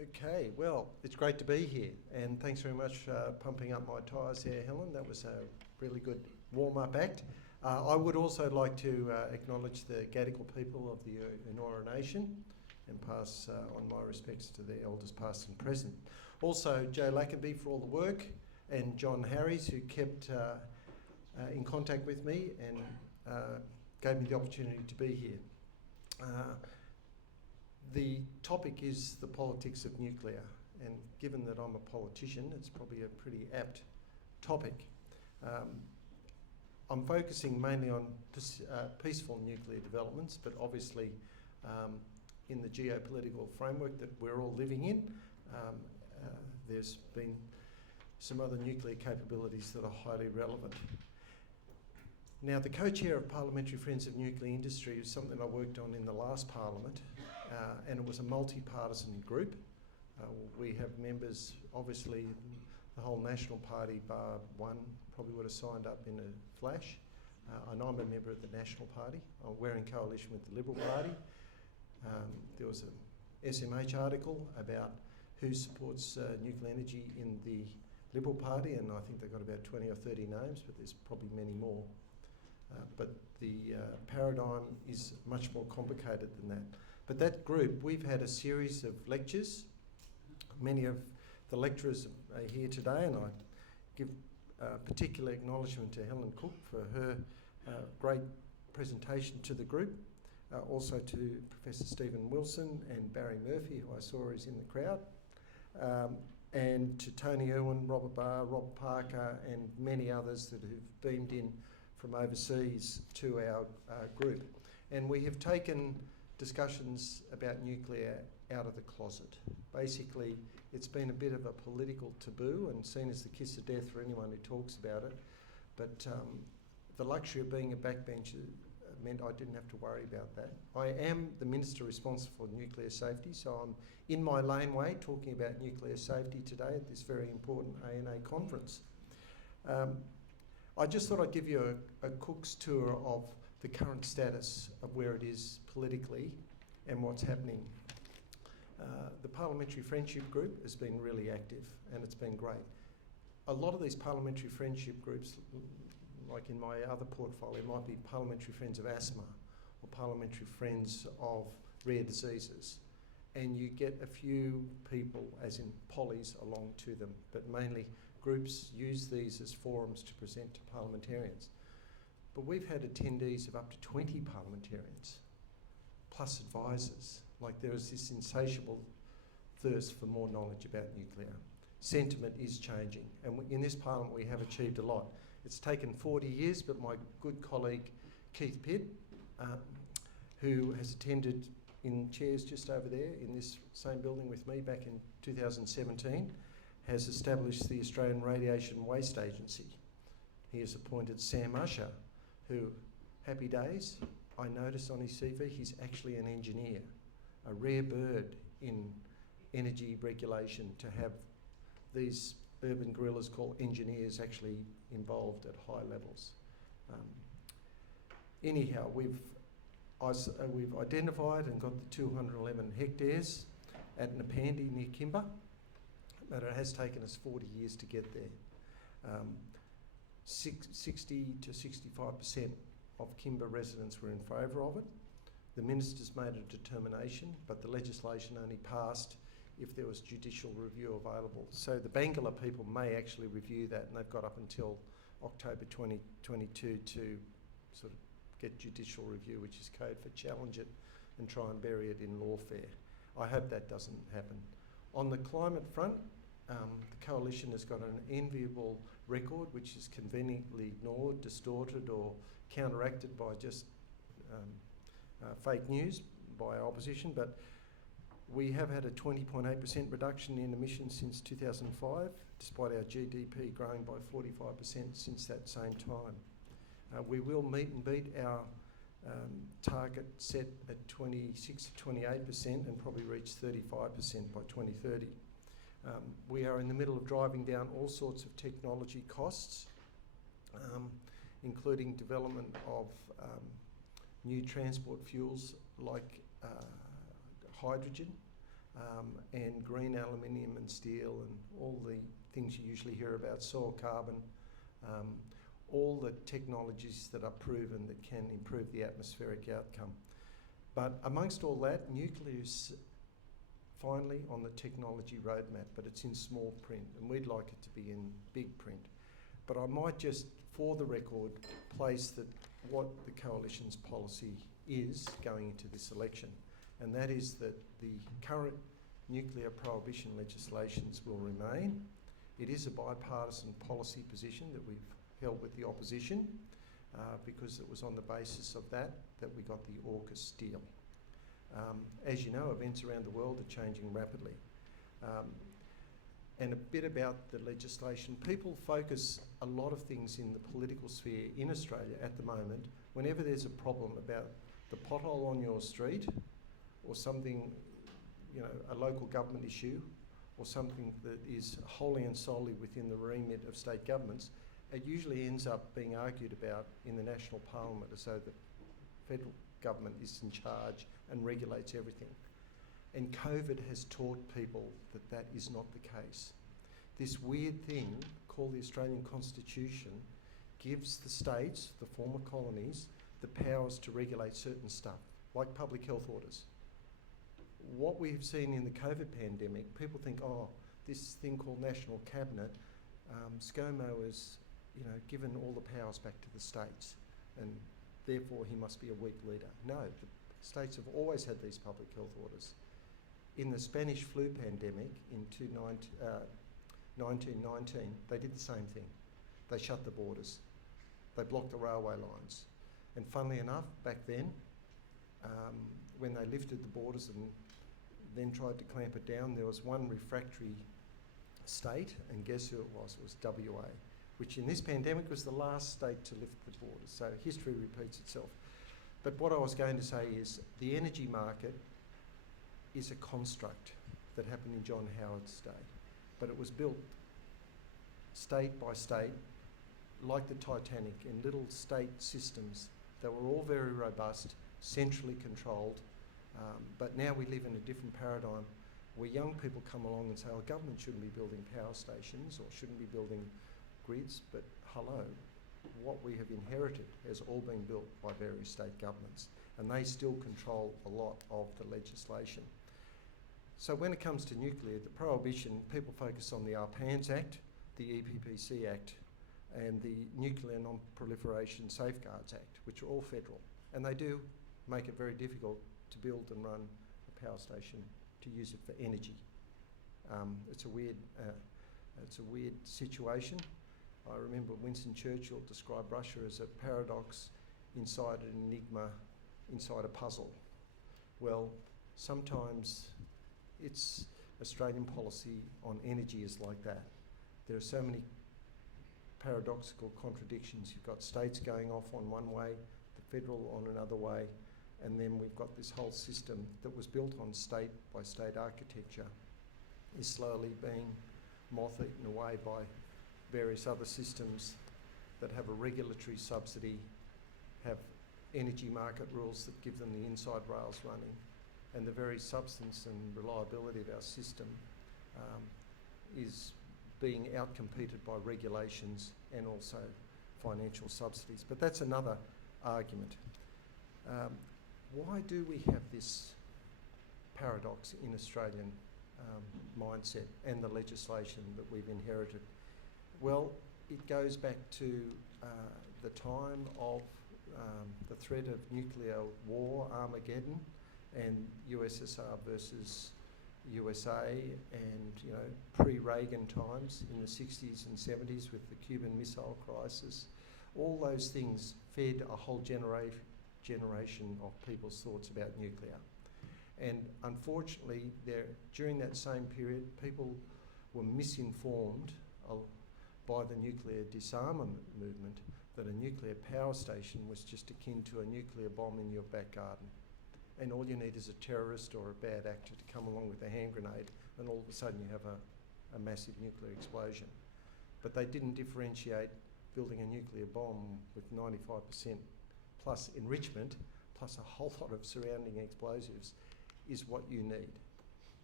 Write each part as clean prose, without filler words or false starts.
Okay, well, it's great to be here, and thanks very much for pumping up my tyres there, Helen. That was a really good warm-up act. I would also like to acknowledge the Gadigal people of the Eora Nation and pass on my respects to their elders past and present. Also, Joe Lackenby for all the work, and John Harries, who kept in contact with me and gave me the opportunity to be here. The topic is the politics of nuclear, and given that I'm a politician, it's probably a pretty apt topic. I'm focusing mainly on peaceful nuclear developments, but obviously in the geopolitical framework that we're all living in, there's been some other nuclear capabilities that are highly relevant. Now, the co-chair of Parliamentary Friends of Nuclear Industry is something I worked on in the last Parliament, and it was a multi-partisan group. We have members, obviously, the whole National Party, bar one, probably would have signed up in a flash. And I'm a member of the National Party. We're in coalition with the Liberal Party. There was an SMH article about who supports nuclear energy in the Liberal Party, and I think they've got about 20 or 30 names, but there's probably many more. But the paradigm is much more complicated than that. But that group, we've had a series of lectures. Many of the lecturers are here today, and I give particular acknowledgement to Helen Cook for her great presentation to the group. Also to Professor Stephen Wilson and Barry Murphy, who I saw is in the crowd. And to Tony Irwin, Robert Barr, Rob Parker, and many others that have beamed in from overseas to our group. And we have taken discussions about nuclear out of the closet. Basically, it's been a bit of a political taboo and seen as the kiss of death for anyone who talks about it. But the luxury of being a backbencher meant I didn't have to worry about that. I am the Minister responsible for nuclear safety, so I'm in my laneway talking about nuclear safety today at this very important ANA conference. I just thought I'd give you a Cook's tour of the current status of where it is politically and what's happening. The Parliamentary Friendship Group has been really active, and it's been great. A lot of these Parliamentary Friendship Groups, like in my other portfolio, might be Parliamentary Friends of Asthma or Parliamentary Friends of Rare Diseases. And you get a few people, as in pollies, along to them, but mainly groups use these as forums to present to parliamentarians. But we've had attendees of up to 20 parliamentarians, plus advisors. Like, there is this insatiable thirst for more knowledge about nuclear. Sentiment is changing, and in this parliament we have achieved a lot. It's taken 40 years, but my good colleague Keith Pitt, who has attended in chairs just over there in this same building with me back in 2017, has established the Australian Radiation Waste Agency. He has appointed Sam Usher, who, happy days, I noticed on his CV, he's actually an engineer, a rare bird in energy regulation to have these urban guerrillas called engineers actually involved at high levels. Anyhow, we've identified and got the 211 hectares at Napandi near Kimber, but it has taken us 40 years to get there. 60 to 65% of Kimber residents were in favour of it. The minister's made a determination, but the legislation only passed if there was judicial review available. So the Bangala people may actually review that, and they've got up until October 2022 to sort of get judicial review, which is code for challenge it and try and bury it in lawfare. I hope that doesn't happen. On the climate front, the coalition has got an enviable record, which is conveniently ignored, distorted, or counteracted by just fake news by our opposition. But we have had a 20.8% reduction in emissions since 2005, despite our GDP growing by 45% since that same time. We will meet and beat our target set at 26 to 28% and probably reach 35% by 2030. We are in the middle of driving down all sorts of technology costs, including development of new transport fuels like hydrogen, and green aluminium and steel and all the things you usually hear about, soil carbon, all the technologies that are proven that can improve the atmospheric outcome. But amongst all that, nuclear is finally on the technology roadmap, but it's in small print, and we'd like it to be in big print. But I might just, for the record, place that what the Coalition's policy is going into this election, and that is that the current nuclear prohibition legislations will remain. It is a bipartisan policy position that we've held with the opposition because it was on the basis of that we got the AUKUS deal. As you know, events around the world are changing rapidly. And a bit about the legislation. People focus a lot of things in the political sphere in Australia at the moment. Whenever there's a problem about the pothole on your street or something, you know, a local government issue or something that is wholly and solely within the remit of state governments, it usually ends up being argued about in the National Parliament as though the federal government is in charge and regulates everything. And COVID has taught people that that is not the case. This weird thing called the Australian Constitution gives the states, the former colonies, the powers to regulate certain stuff, like public health orders. What we've seen in the COVID pandemic, people think, oh, this thing called National Cabinet, ScoMo has, you know, given all the powers back to the states, and therefore he must be a weak leader. No, the states have always had these public health orders. In the Spanish flu pandemic in 1919, they did the same thing. They shut the borders. They blocked the railway lines. And funnily enough, back then, when they lifted the borders and then tried to clamp it down, there was one refractory state, and guess who it was? It was WA, which in this pandemic was the last state to lift the borders. So history repeats itself. But what I was going to say is the energy market is a construct that happened in John Howard's day, but it was built state by state, like the Titanic, in little state systems that were all very robust, centrally controlled, but now we live in a different paradigm where young people come along and say, oh, government shouldn't be building power stations or shouldn't be building grids, but hello, what we have inherited has all been built by various state governments, and they still control a lot of the legislation. So when it comes to nuclear, the prohibition, people focus on the ARPANS Act, the EPPC Act, and the Nuclear Non-Proliferation Safeguards Act, which are all federal, and they do make it very difficult to build and run a power station to use it for energy. It's a weird situation. I remember Winston Churchill described Russia as a paradox inside an enigma, inside a puzzle. Well, sometimes it's Australian policy on energy is like that. There are so many paradoxical contradictions. You've got states going off on one way, the federal on another way, and then we've got this whole system that was built on state by state architecture is slowly being moth-eaten away by various other systems that have a regulatory subsidy, have energy market rules that give them the inside rails running, and the very substance and reliability of our system is being outcompeted by regulations and also financial subsidies. But that's another argument. Why do we have this paradox in Australian mindset and the legislation that we've inherited? Well, it goes back to the time of the threat of nuclear war, Armageddon, and USSR versus USA, and you know, pre-Reagan times in the 60s and 70s with the Cuban Missile Crisis. All those things fed a whole generation of people's thoughts about nuclear. And unfortunately, during that same period, people were misinformed by the nuclear disarmament movement that a nuclear power station was just akin to a nuclear bomb in your back garden. And all you need is a terrorist or a bad actor to come along with a hand grenade, and all of a sudden you have a massive nuclear explosion. But they didn't differentiate building a nuclear bomb with 95% plus enrichment, plus a whole lot of surrounding explosives, is what you need.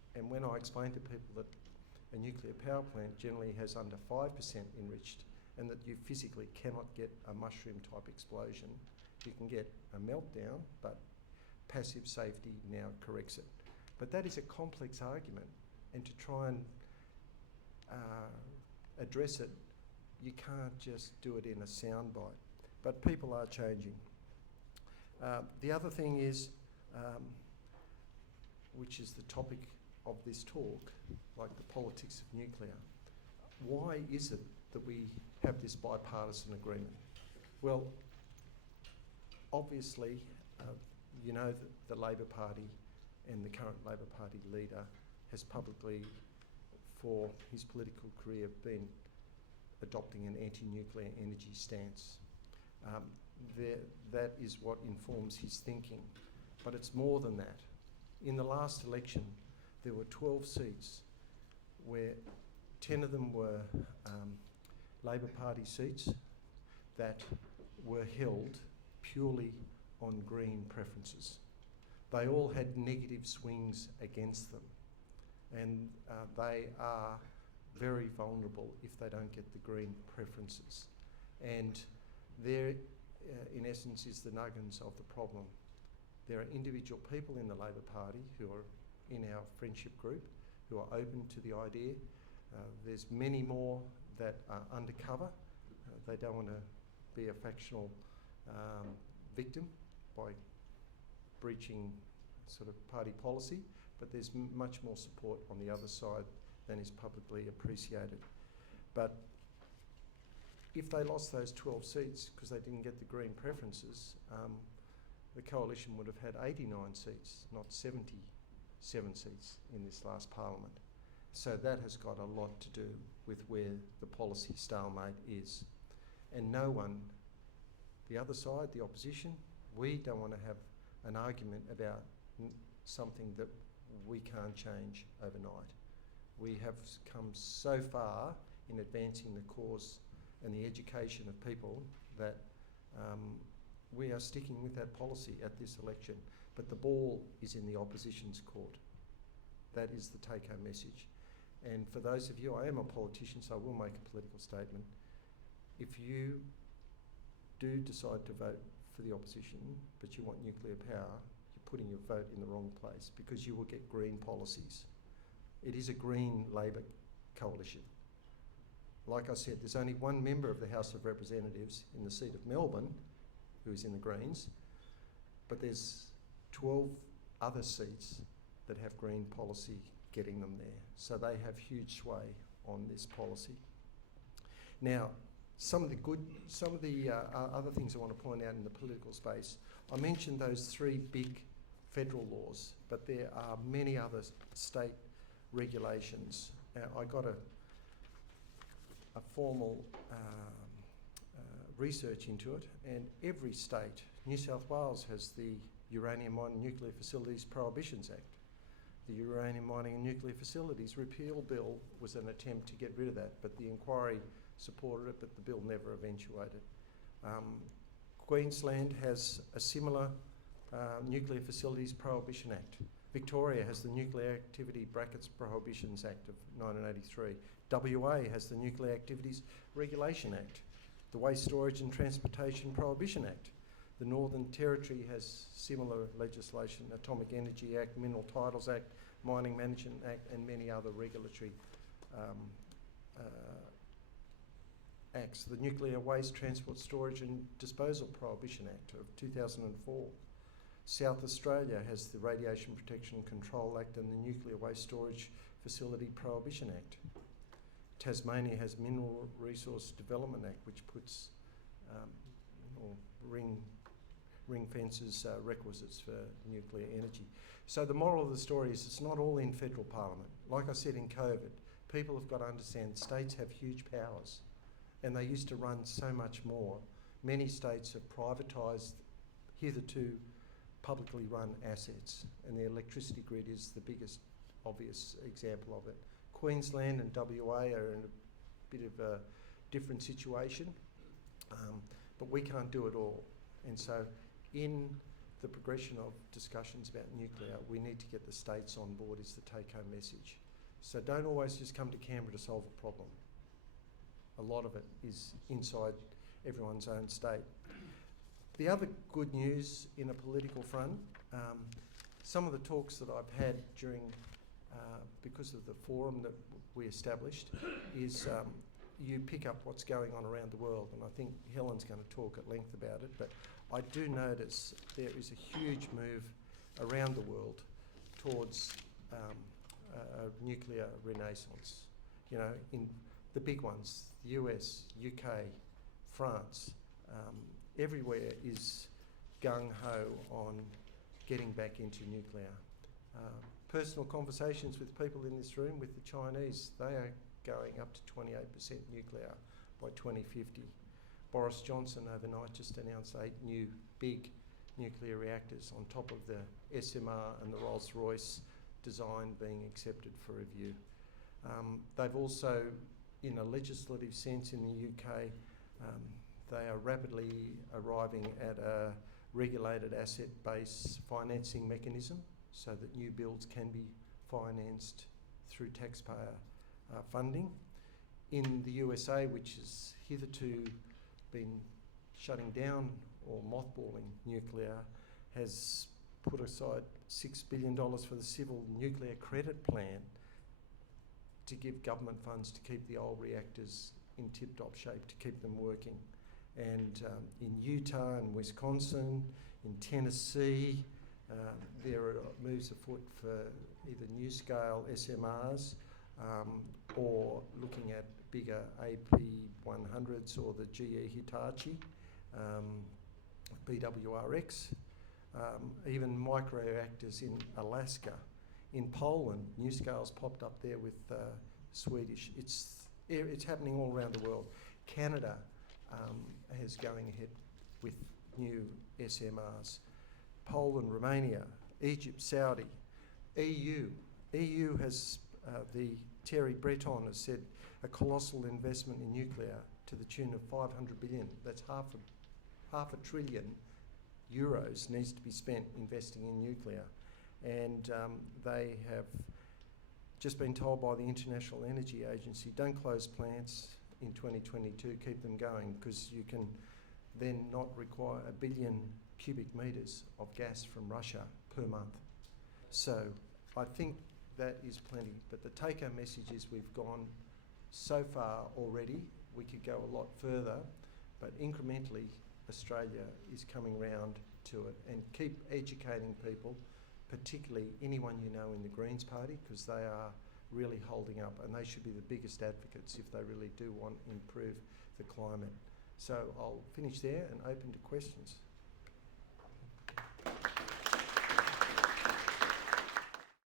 And when I explain to people that a nuclear power plant generally has under 5% enriched, and that you physically cannot get a mushroom type explosion, you can get a meltdown, but passive safety now corrects it. But that is a complex argument, and to try and address it, you can't just do it in a soundbite. But people are changing. The other thing is, which is the topic of this talk, like the politics of nuclear. Why is it that we have this bipartisan agreement? Well, obviously, you know that the Labor Party and the current Labor Party leader has publicly, for his political career, been adopting an anti-nuclear energy stance. That is what informs his thinking. But it's more than that. In the last election, there were 12 seats where 10 of them were Labor Party seats that were held purely on Green preferences. They all had negative swings against them, and they are very vulnerable if they don't get the Green preferences. And there, in essence, is the nuggets of the problem. There are individual people in the Labor Party who are in our friendship group who are open to the idea. There's many more that are undercover. They don't want to be a factional victim by breaching sort of party policy, but there's much more support on the other side than is publicly appreciated. But if they lost those 12 seats because they didn't get the Green preferences, the coalition would have had 89 seats, not 77 seats in this last parliament. So that has got a lot to do with where the policy stalemate is. And no one, the other side, the opposition, we don't want to have an argument about something that we can't change overnight. We have come so far in advancing the cause and the education of people that we are sticking with that policy at this election. But the ball is in the opposition's court. That is the take-home message. And for those of you, I am a politician, so I will make a political statement. If you do decide to vote for the opposition, but you want nuclear power, you're putting your vote in the wrong place, because you will get Green policies. It is a Green Labor coalition. Like I said, there's only one member of the House of Representatives in the seat of Melbourne who is in the Greens, but there's 12 other seats that have Green policy getting them there. So they have huge sway on this policy. Now, some of the other things I want to point out in the political space, I mentioned those 3 big federal laws, but there are many other state regulations. I got a formal research into it, and every state, New South Wales has the Uranium Mining Nuclear Facilities Prohibitions Act. The Uranium Mining and Nuclear Facilities Repeal Bill was an attempt to get rid of that, but the inquiry supported it, but the bill never eventuated. Queensland has a similar Nuclear Facilities Prohibition Act. Victoria has the Nuclear Activity Prohibitions Act of 1983. WA has the Nuclear Activities Regulation Act, the Waste Storage and Transportation Prohibition Act. The Northern Territory has similar legislation, Atomic Energy Act, Mineral Titles Act, Mining Management Act, and many other regulatory acts. The Nuclear Waste Transport, Storage and Disposal Prohibition Act of 2004. South Australia has the Radiation Protection and Control Act and the Nuclear Waste Storage Facility Prohibition Act. Tasmania has Mineral Resource Development Act, which puts ring fences requisites for nuclear energy. So the moral of the story is it's not all in federal parliament. Like I said in COVID, people have got to understand states have huge powers, and they used to run so much more. Many states have privatised hitherto publicly run assets, and the electricity grid is the biggest obvious example of it. Queensland and WA are in a bit of a different situation, but we can't do it all. And so in the progression of discussions about nuclear, we need to get the states on board is the take-home message. So don't always just come to Canberra to solve a problem. A lot of it is inside everyone's own state. The other good news in a political front, some of the talks that I've had during, because of the forum that we established, is you pick up what's going on around the world, and I think Helen's going to talk at length about it, but I do notice there is a huge move around the world towards a nuclear renaissance. You know, in the big ones, the US, UK, France, everywhere is gung-ho on getting back into nuclear. Personal conversations with people in this room, with the Chinese, they are going up to 28% nuclear by 2050. Boris Johnson overnight just announced 8 new big nuclear reactors on top of the SMR and the Rolls-Royce design being accepted for review. They've also, in a legislative sense in the UK, they are rapidly arriving at a regulated asset base financing mechanism so that new builds can be financed through taxpayer funding. In the USA, which has hitherto been shutting down or mothballing nuclear, has put aside $6 billion for the civil nuclear credit plan to give government funds to keep the old reactors in tip-top shape, to keep them working. And in Utah and Wisconsin, in Tennessee, there are moves afoot for either new-scale SMRs or looking at bigger AP100s or the GE Hitachi, BWRX, even microreactors in Alaska. In Poland, NuScale's popped up there with Swedish. It's happening all around the world. Canada is going ahead with new SMRs. Poland, Romania, Egypt, Saudi, EU. EU has, Terry Breton has said, a colossal investment in nuclear to the tune of 500 billion. That's half a trillion euros needs to be spent investing in nuclear. And they have just been told by the International Energy Agency, don't close plants in 2022, keep them going, because you can then not require 1 billion cubic metres of gas from Russia per month. So I think that is plenty, but the take-home message is we've gone so far already. We could go a lot further, but incrementally Australia is coming round to it, and keep educating people, particularly anyone you know in the Greens Party, because they are really holding up, and they should be the biggest advocates if they really do want to improve the climate. So I'll finish there and open to questions.